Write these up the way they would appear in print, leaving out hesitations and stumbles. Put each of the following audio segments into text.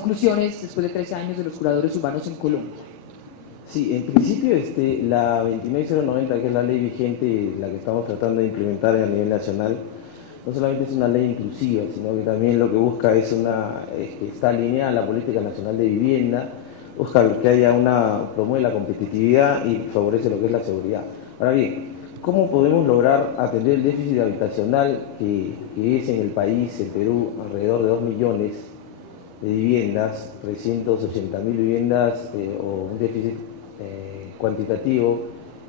Conclusiones después de 13 años de los curadores urbanos en Colombia. Sí, en principio la 29090, que es la ley vigente, la que estamos tratando de implementar a nivel nacional, no solamente es una ley inclusiva, sino que también lo que busca es que está alineada a la política nacional de vivienda, busca que promueve la competitividad y favorece lo que es la seguridad. Ahora bien, ¿cómo podemos lograr atender el déficit habitacional que es en el país, en Perú, alrededor de 2 millones de viviendas, 380.000 viviendas o un déficit cuantitativo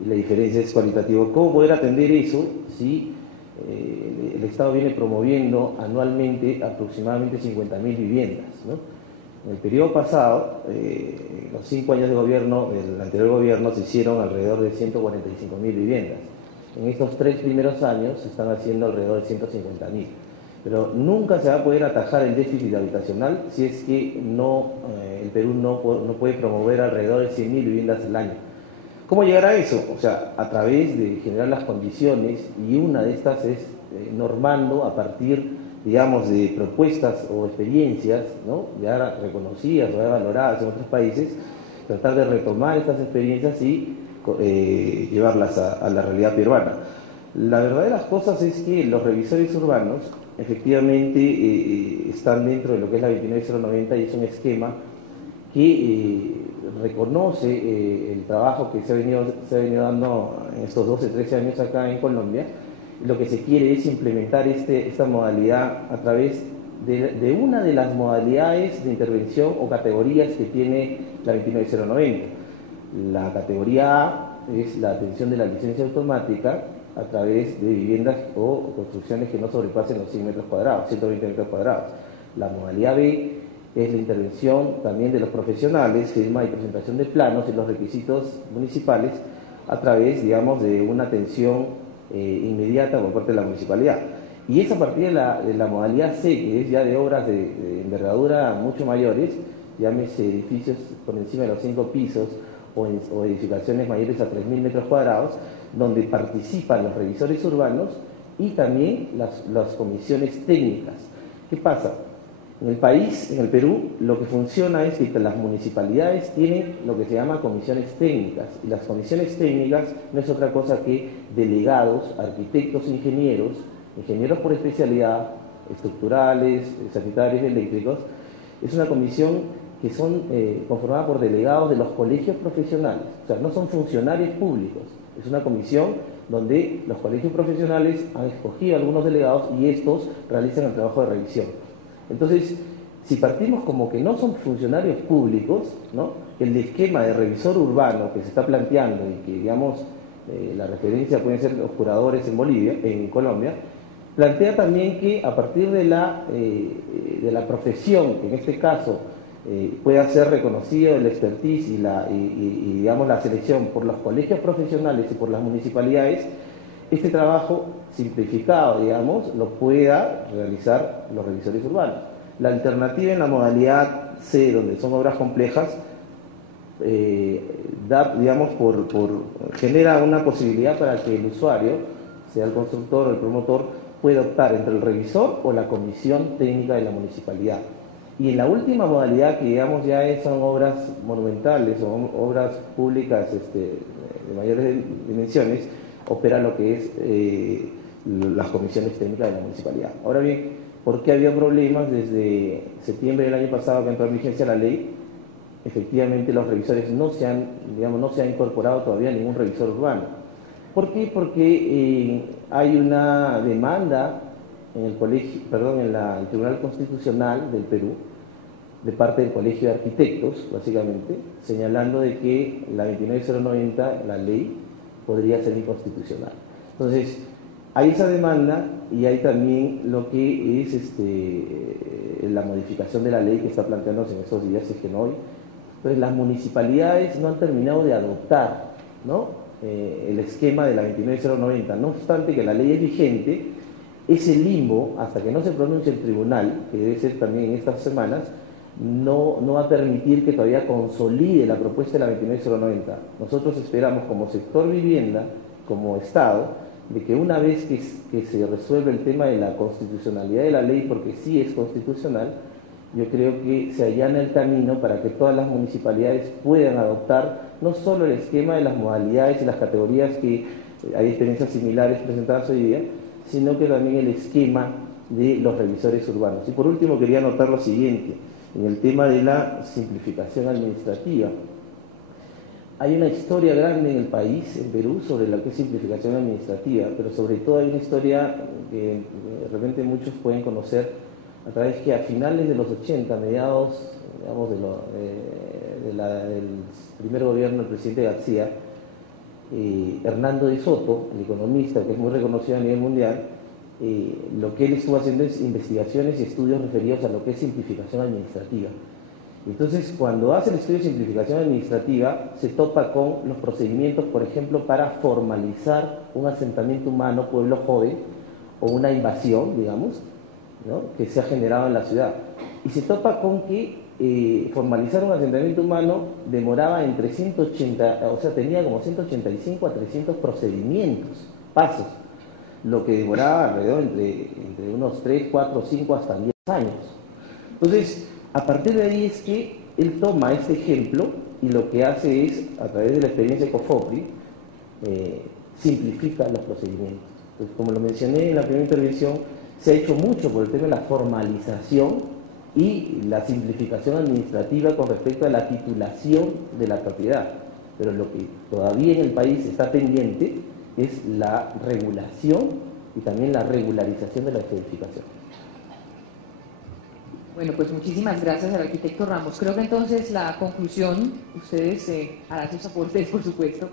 y la diferencia es cualitativa? ¿Cómo poder atender eso si el Estado viene promoviendo anualmente aproximadamente 50.000 viviendas, ¿no? En el periodo pasado, los 5 años de gobierno del anterior gobierno se hicieron alrededor de 145.000 viviendas. En estos 3 primeros años se están haciendo alrededor de 150.000. Pero nunca se va a poder atajar el déficit habitacional si es que el Perú no puede promover alrededor de 100.000 viviendas al año. ¿Cómo llegar a eso? O sea, a través de generar las condiciones, y una de estas es normando a partir, digamos, de propuestas o experiencias, ¿no?, ya reconocidas o ya valoradas en otros países, tratar de retomar estas experiencias y llevarlas a la realidad peruana. La verdad de las cosas es que los revisores urbanos efectivamente están dentro de lo que es la 29090 y es un esquema que reconoce el trabajo que se ha venido dando en estos 12, 13 años acá en Colombia. Lo que se quiere es implementar esta modalidad a través de una de las modalidades de intervención o categorías que tiene la 29090. La categoría A es la atención de la licencia automática a través de viviendas o construcciones que no sobrepasen los 100 metros cuadrados, 120 metros cuadrados. La modalidad B es la intervención también de los profesionales, firma y presentación de planos y los requisitos municipales a través, digamos, de una atención inmediata por parte de la municipalidad. Y es a partir de la modalidad C, que es ya de obras de envergadura mucho mayores, llámese edificios por encima de los 5 pisos o edificaciones mayores a 3.000 metros cuadrados, donde participan los revisores urbanos y también las comisiones técnicas. ¿Qué pasa? En el país, en el Perú, lo que funciona es que las municipalidades tienen lo que se llama comisiones técnicas, y las comisiones técnicas no es otra cosa que delegados, arquitectos, ingenieros por especialidad, estructurales, sanitarios, eléctricos. Es una comisión que son conformadas por delegados de los colegios profesionales, o sea, no son funcionarios públicos. Es una comisión donde los colegios profesionales han escogido algunos delegados y estos realizan el trabajo de revisión. Entonces, si partimos como que no son funcionarios públicos, ¿no?, el esquema de revisor urbano que se está planteando y que, digamos, la referencia pueden ser los curadores en Colombia, plantea también que a partir de la profesión, que en este caso pueda ser reconocido el expertise y digamos la selección por los colegios profesionales y por las municipalidades, este trabajo simplificado, digamos, lo pueda realizar los revisores urbanos. La alternativa en la modalidad C, donde son obras complejas, genera una posibilidad para que el usuario, sea el constructor o el promotor, pueda optar entre el revisor o la comisión técnica de la municipalidad. Y en la última modalidad, que digamos ya son obras monumentales o obras públicas de mayores dimensiones, opera lo que es las comisiones técnicas de la municipalidad. Ahora bien, ¿por qué había problemas? Desde septiembre del año pasado, que entró en vigencia la ley, efectivamente los revisores no se ha incorporado todavía ningún revisor urbano. ¿Por qué? Porque hay una demanda en el Tribunal Constitucional del Perú, de parte del Colegio de Arquitectos, básicamente, señalando de que la 29090, la ley, podría ser inconstitucional. Entonces, hay esa demanda y hay también lo que es la modificación de la ley que está planteándose en estos días, si es que no hoy. Entonces, las municipalidades no han terminado de adoptar, ¿no?, el esquema de la 29090. No obstante que la ley es vigente, ese limbo, hasta que no se pronuncie el tribunal, que debe ser también en estas semanas, no va a permitir que todavía consolide la propuesta de la 29090. Nosotros esperamos, como sector vivienda, como Estado, de que una vez que se resuelve el tema de la constitucionalidad de la ley, porque sí es constitucional, yo creo que se allana el camino para que todas las municipalidades puedan adoptar no solo el esquema de las modalidades y las categorías que hay experiencias similares presentadas hoy día, sino que también el esquema de los revisores urbanos. Y por último quería anotar lo siguiente, en el tema de la simplificación administrativa. Hay una historia grande en el país, en Perú, sobre lo que es simplificación administrativa, pero sobre todo hay una historia que de repente muchos pueden conocer a través que a finales de los 80, mediados, digamos, del primer gobierno del presidente García, Hernando de Soto, el economista que es muy reconocido a nivel mundial, lo que él estuvo haciendo es investigaciones y estudios referidos a lo que es simplificación administrativa. Entonces, cuando hace el estudio de simplificación administrativa, se topa con los procedimientos, por ejemplo, para formalizar un asentamiento humano, pueblo joven, o una invasión, digamos, ¿no?, que se ha generado en la ciudad. Y se topa con que formalizar un asentamiento humano demoraba entre 180, o sea, tenía como 185 a 300 procedimientos, pasos, lo que demoraba alrededor entre unos 3, 4, 5 hasta 10 años. Entonces, a partir de ahí es que él toma este ejemplo y lo que hace es, a través de la experiencia de COFOPRI, simplifica los procedimientos. Entonces, como lo mencioné en la primera intervención, se ha hecho mucho por el tema de la formalización y la simplificación administrativa con respecto a la titulación de la propiedad. Pero lo que todavía en el país está pendiente es la regulación y también la regularización de la edificación. Bueno, pues muchísimas gracias al arquitecto Ramos. Creo que entonces la conclusión, ustedes harán sus aportes, por supuesto,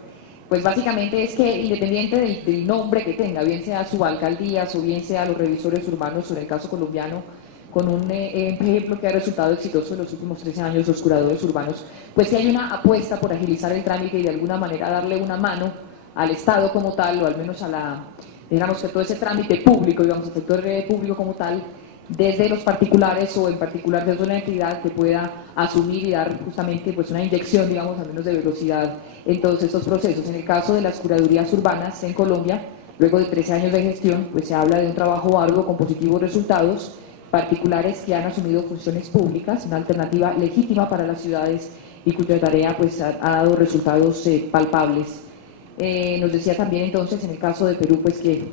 pues básicamente es que independiente del nombre que tenga, bien sea subalcaldías o bien sea los revisores urbanos, o en el caso colombiano, con un ejemplo que ha resultado exitoso en los últimos 13 años, los curadores urbanos, pues si hay una apuesta por agilizar el trámite y de alguna manera darle una mano al Estado como tal, o al menos a la, digamos que todo ese trámite público, digamos, el sector público como tal, desde los particulares o en particular desde una entidad que pueda asumir y dar justamente pues una inyección, digamos, al menos de velocidad en todos estos procesos. En el caso de las curadurías urbanas en Colombia, luego de 13 años de gestión, pues se habla de un trabajo arduo con positivos resultados, particulares que han asumido funciones públicas, una alternativa legítima para las ciudades y cuya tarea pues ha dado resultados palpables. Nos decía también entonces en el caso de Perú pues que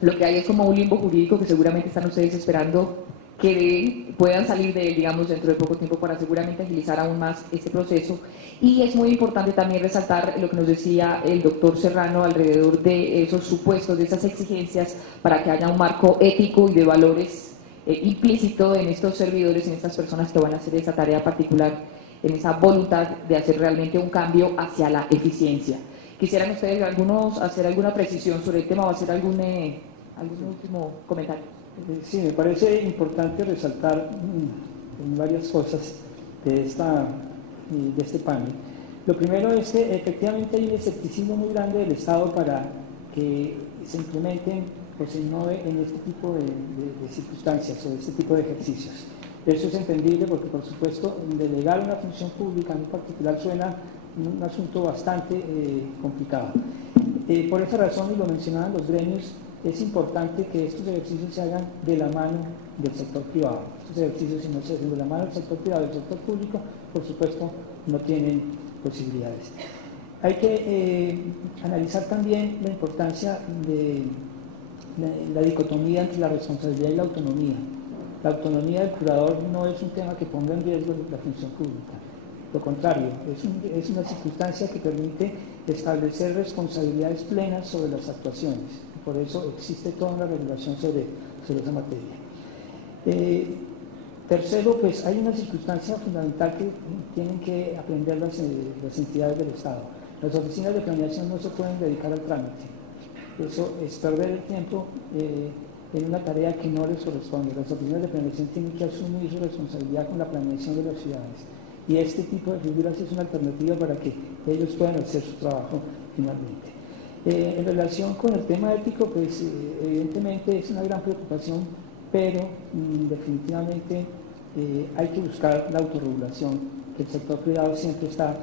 lo que hay es como un limbo jurídico que seguramente están ustedes esperando que puedan salir de él, digamos, dentro de poco tiempo para seguramente agilizar aún más este proceso. Y es muy importante también resaltar lo que nos decía el doctor Serrano alrededor de esos supuestos, de esas exigencias para que haya un marco ético y de valores implícito en estos servidores, en estas personas que van a hacer esa tarea particular, en esa voluntad de hacer realmente un cambio hacia la eficiencia. ¿Quisieran ustedes hacer alguna precisión sobre el tema o hacer algún último comentario? Sí, me parece importante resaltar varias cosas de este panel. Lo primero es que efectivamente hay un escepticismo muy grande del Estado para que se implementen o se innove en este tipo de circunstancias o de este tipo de ejercicios. Eso es entendible porque, por supuesto, delegar una función pública en particular suena un asunto bastante complicado. Por esa razón, y lo mencionaban los gremios, es importante que estos ejercicios se hagan de la mano del sector privado. Estos ejercicios, si no se hacen de la mano del sector privado y del sector público, por supuesto, no tienen posibilidades. Hay que analizar también la importancia de la dicotomía entre la responsabilidad y la autonomía. La autonomía del curador no es un tema que ponga en riesgo la función pública. Lo contrario, es una circunstancia que permite establecer responsabilidades plenas sobre las actuaciones. Por eso existe toda una regulación sobre esa materia. Tercero, pues hay una circunstancia fundamental que tienen que aprender las entidades del Estado. Las oficinas de planeación no se pueden dedicar al trámite. Eso es perder el tiempo en una tarea que no les corresponde. Las oficinas de planeación tienen que asumir su responsabilidad con la planeación de las ciudades. Y este tipo de figuras es una alternativa para que ellos puedan hacer su trabajo finalmente. En relación con el tema ético, pues evidentemente es una gran preocupación, pero definitivamente hay que buscar la autorregulación, que el sector privado siempre está